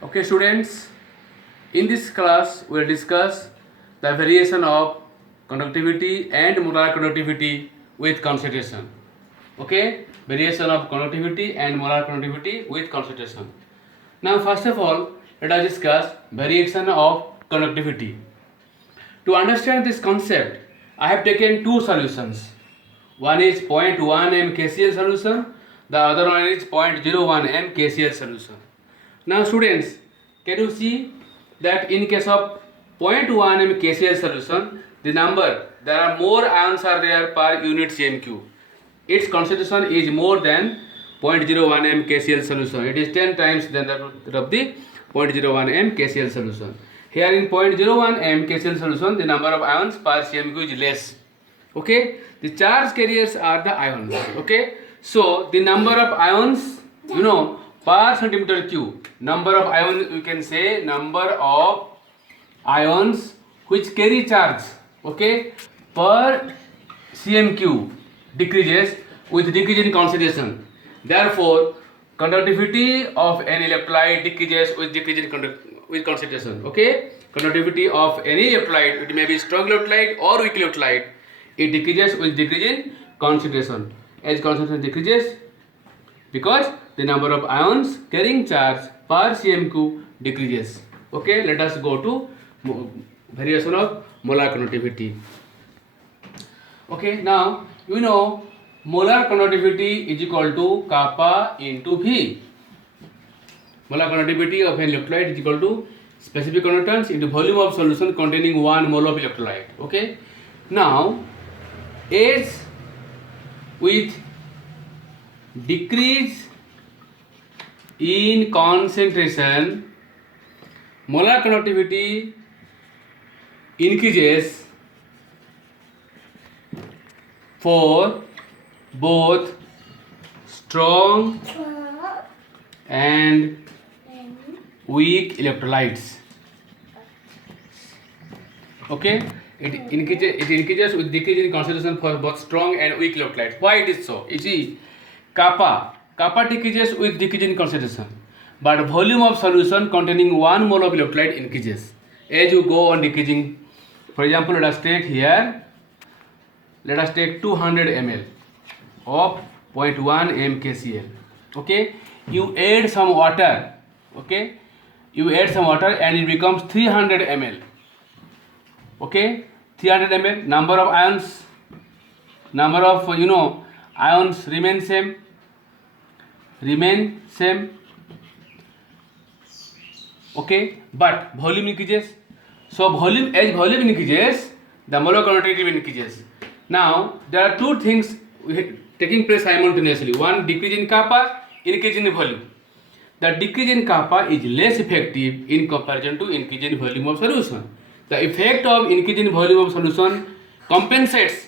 Okay, students, in this class we will discuss the variation of conductivity and molar conductivity with concentration. Okay, variation of conductivity and molar conductivity with concentration. Now, first of all, let us discuss variation of conductivity. To understand this concept, I have taken two solutions. One is 0.1 m KCl solution, the other one is 0.01 m KCl solution. Now students, can you see that in case of 0.1 m KCl solution, there are more ions are there per unit CMQ. Its concentration is more than 0.01 m KCl solution. It is 10 times than that of the 0.01 m KCl solution. Here in 0.01 m KCl solution, the number of ions per CMQ is less. Okay, the charge carriers are the ions. Okay, so the number of ions, per centimeter cube, number of ions, you can say number of ions which carry charge, okay, per CMQ decreases with decrease in concentration. Therefore, conductivity of an electrolyte decreases with decrease in with concentration. Okay, conductivity of any electrolyte, it may be strong electrolyte or weak electrolyte, it decreases with decrease in concentration. As concentration decreases, because the number of ions carrying charge per CMQ decreases. Okay, let us go to variation of molar conductivity. Okay, now molar conductivity is equal to kappa into V. Molar conductivity of an electrolyte is equal to specific conductance into volume of solution containing 1 mole of electrolyte. Okay, now as with decrease in concentration, molar conductivity increases for both strong and weak electrolytes. Okay, it increases with decrease in concentration for both strong and weak electrolytes. Why it is so? You see, kappa decreases with decrease in concentration, but volume of solution containing 1 mole of electrolyte increases as you go on decreasing. For example, let us take 200 ml of 0.1 m KCl. Okay, you add some water. Okay, you add some water and it becomes 300 ml. Okay, 300 ml, number of ions remain same. Okay, but volume increases. So volume increases, the molar conductivity increases. Now there are two things taking place simultaneously. One, decrease in kappa, increase in volume. The decrease in kappa is less effective in comparison to increase in volume of solution. The effect of increase in volume of solution compensates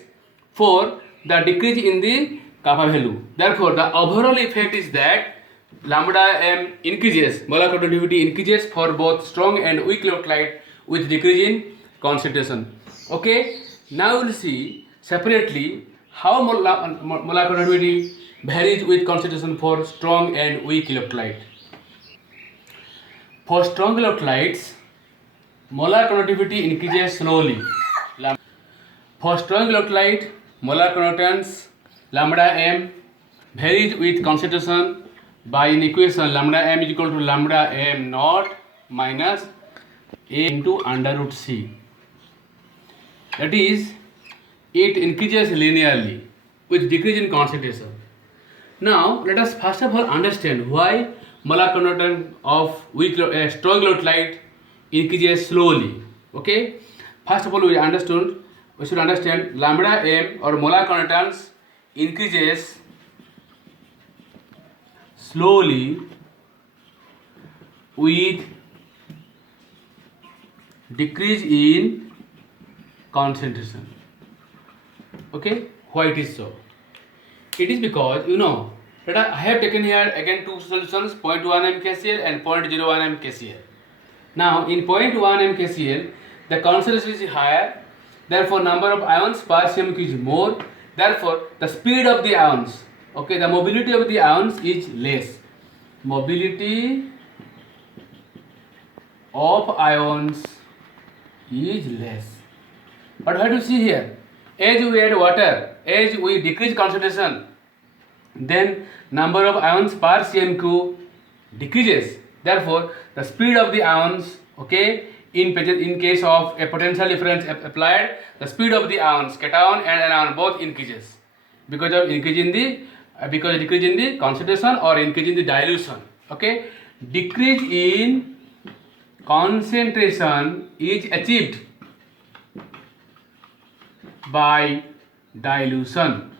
for the decrease in the kappa value. Therefore, the overall effect is that lambda m increases, molar conductivity increases for both strong and weak electrolyte with decrease in concentration. Okay, now we will see separately how molar conductivity varies with concentration for strong and weak electrolyte. For strong electrolytes, molar conductivity increases slowly. For strong electrolyte, molar conductance lambda m varies with concentration by an equation lambda m is equal to lambda m naught minus a into under root c. That is, it increases linearly with decrease in concentration. Now, let us first of all understand why molar conductance of strong electrolyte increases slowly. Okay, first of all we should understand lambda m or molar conductance increases slowly with decrease in concentration. Okay, why it is so? It is because that I have taken here again two solutions, 0.1 m KCl and 0.01 m KCl. Now in 0.1 m KCl the concentration is higher, therefore number of ions per CMQ is more, therefore the speed of the ions, the mobility of the ions is less. Mobility of ions is less. But what do you see here? As we add water, as we decrease concentration, then number of ions per cm³ decreases. Therefore, the speed of the ions, okay, in case of a potential difference applied, the speed of the ions, cation and anion, both increases because of decrease in the concentration or increase in the dilution. Okay, decrease in concentration is achieved by dilution.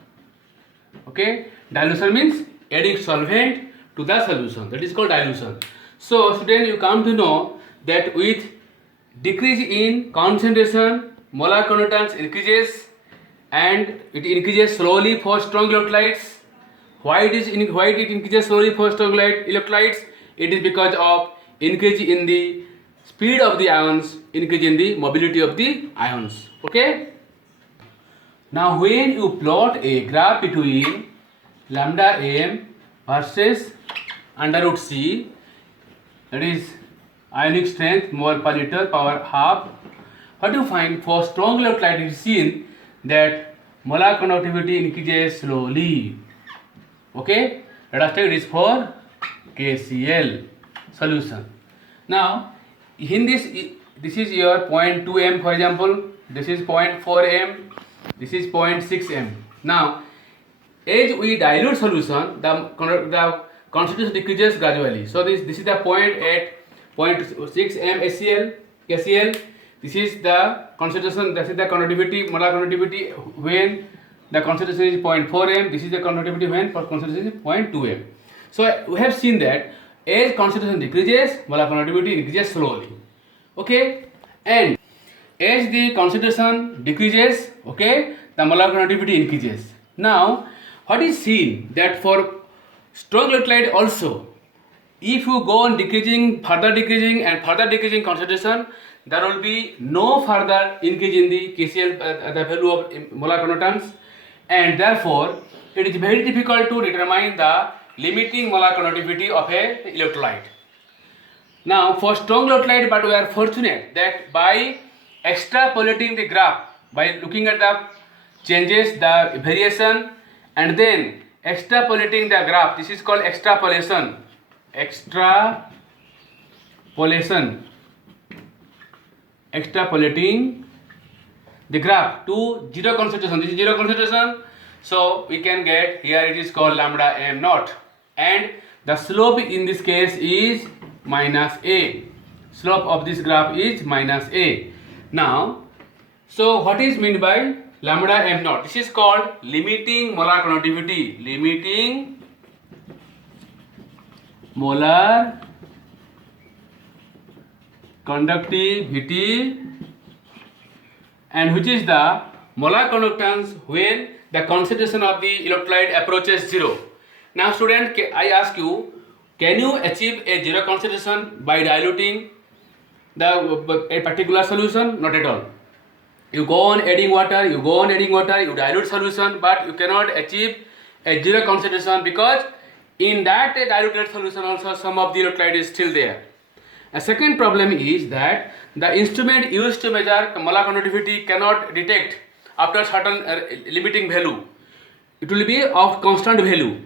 Okay, dilution means adding solvent to the solution, that is called dilution. So student, you come to know that with decrease in concentration, molar conductance increases, and it increases slowly for strong electrolytes. Why it increases slowly for strong electrolytes? It is because of increase in the speed of the ions, increase in the mobility of the ions. Okay. Now when you plot a graph between lambda m versus under root c, that is ionic strength mole per liter power half, what you find for strong electrolyte, it is seen that molar conductivity increases slowly. Okay, let us take this for KCl solution. Now in this is your 0.2 m, for example, this is 0.4 m, this is 0.6 m. Now as we dilute solution, the concentration decreases gradually. So this is the point at 0.6 m KCl. This is the concentration, that is the conductivity, molar conductivity when the concentration is 0.4 m. This is the conductivity when concentration is 0.2 m. So we have seen that as concentration decreases, molar conductivity increases slowly. Okay, and as the concentration decreases, okay, the molar conductivity increases. Now what is seen that for strong electrolyte also, if you go on further decreasing concentration, there will be no further increase in the KCl, the value of molar conductance, and therefore it is very difficult to determine the limiting molar conductivity of a electrolyte. Now for strong electrolyte, but we are fortunate that by extrapolating the graph, by looking at the changes, the variation, and then extrapolating the graph, this is called extrapolation. Extrapolating the graph to zero concentration, this is zero concentration, so we can get, here it is called lambda m naught, and the slope in this case is minus a. Slope of this graph is minus a. Now, so what is meant by lambda m naught? This is called limiting molar conductivity. Limiting molar conductivity, and which is the molar conductance when the concentration of the electrolyte approaches zero. Now student, I ask you, can you achieve a zero concentration by diluting a particular solution? Not at all. You go on adding water, you dilute solution, but you cannot achieve a zero concentration because in that diluted solution also some of the electrolyte is still there. A second problem is that the instrument used to measure molar conductivity cannot detect after certain limiting value. It will be of constant value.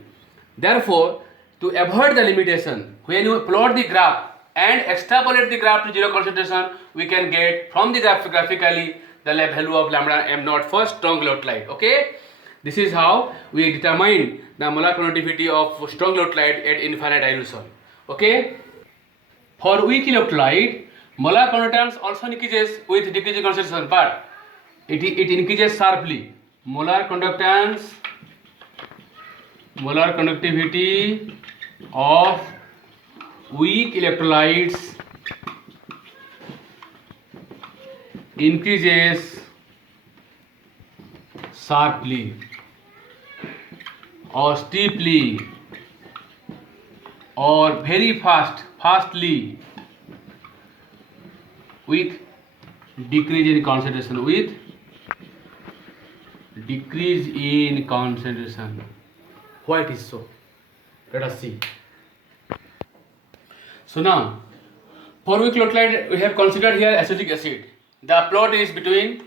Therefore, to avoid the limitation, when you plot the graph and extrapolate the graph to zero concentration, we can get from the graphically the value of lambda m naught for strong electrolyte. Okay, this is how we determine the molar conductivity of strong electrolyte at infinite dilution. Okay, for weak electrolyte, molar conductance also increases with decreasing concentration, but it increases sharply. Molar conductivity of weak electrolytes increases sharply or steeply or very fastly with decrease in concentration. Why it is so? Let us see. So now, For weak electrolyte, we have considered here acetic acid. The plot is between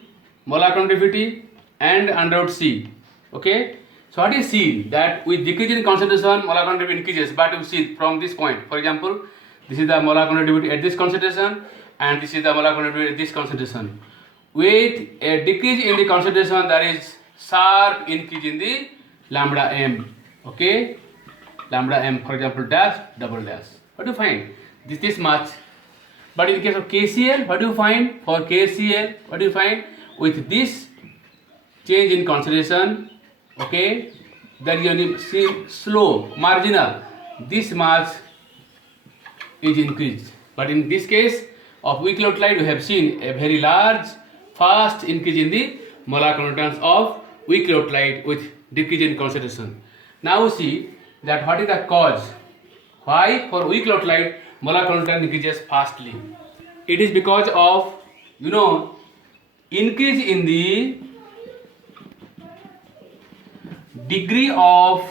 molar conductivity and under root C. Okay. So what is seen that with decrease in concentration, molar conductivity increases. But you see from this point, for example, this is the molar conductivity at this concentration, and this is the molar conductivity at this concentration. With a decrease in the concentration, there is sharp increase in the lambda m. Okay, lambda m, for example, dash, double dash. What do you find? This much. But in case of KCl, what do you find? For KCl, what do you find? With this change in concentration, okay, there is only slow, marginal. This much is increased. But in this case of weak electrolyte, we have seen a very large, fast increase in the molar content of weak electrolyte with decrease in concentration. Now we see that what is the cause? Why for weak electrolyte molar content increases fastly? It is because of, increase in the degree of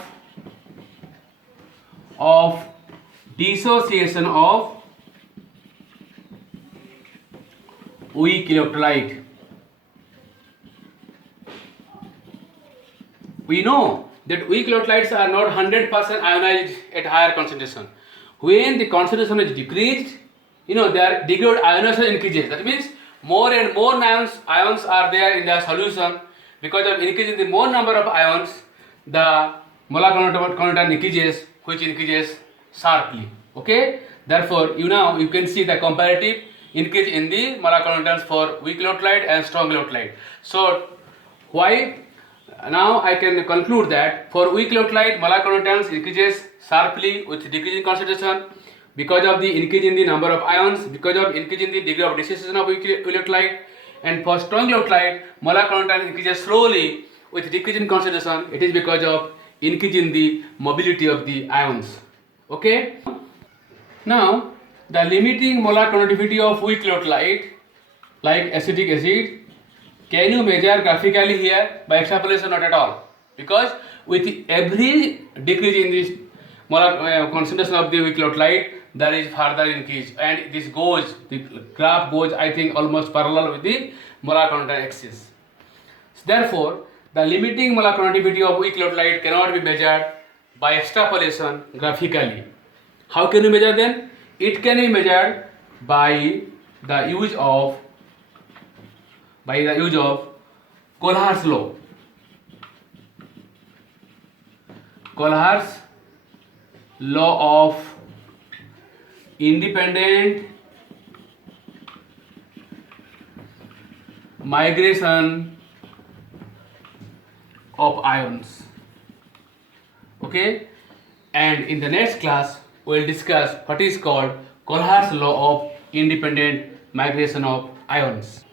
dissociation of weak electrolyte. We know that weak electrolytes are not 100% ionized at higher concentration. When the concentration is decreased, their degree of ionization increases. That means more and more ions are there in the solution. Because of increasing the more number of ions, the molar content increases, which increases sharply. Okay. Therefore, you can see the comparative increase in the molar contents for weak electrolyte and strong electrolyte. So, why? Now I can conclude that for weak electrolyte, molar contents increases sharply with decrease in concentration because of the increase in the number of ions, because of increase in the degree of dissociation of weak electrolyte. And for strong electrolyte, molar content increases slowly with decrease in concentration. It is because of increase in the mobility of the ions. Okay. Now, the limiting molar conductivity of weak electrolyte, like acetic acid, can you measure graphically here by extrapolation? Not at all, because with every decrease in this molar concentration of the weak electrolyte, there is further increase, and the graph goes, I think, almost parallel with the molar content axis. Therefore, the limiting molar conductivity of weak electrolyte cannot be measured by extrapolation graphically. How can you measure then? It can be measured by the use of Kohlhaas law. Kohlhaas law of independent migration of ions. Okay, and in the next class we will discuss what is called Kohlhaas law of independent migration of ions.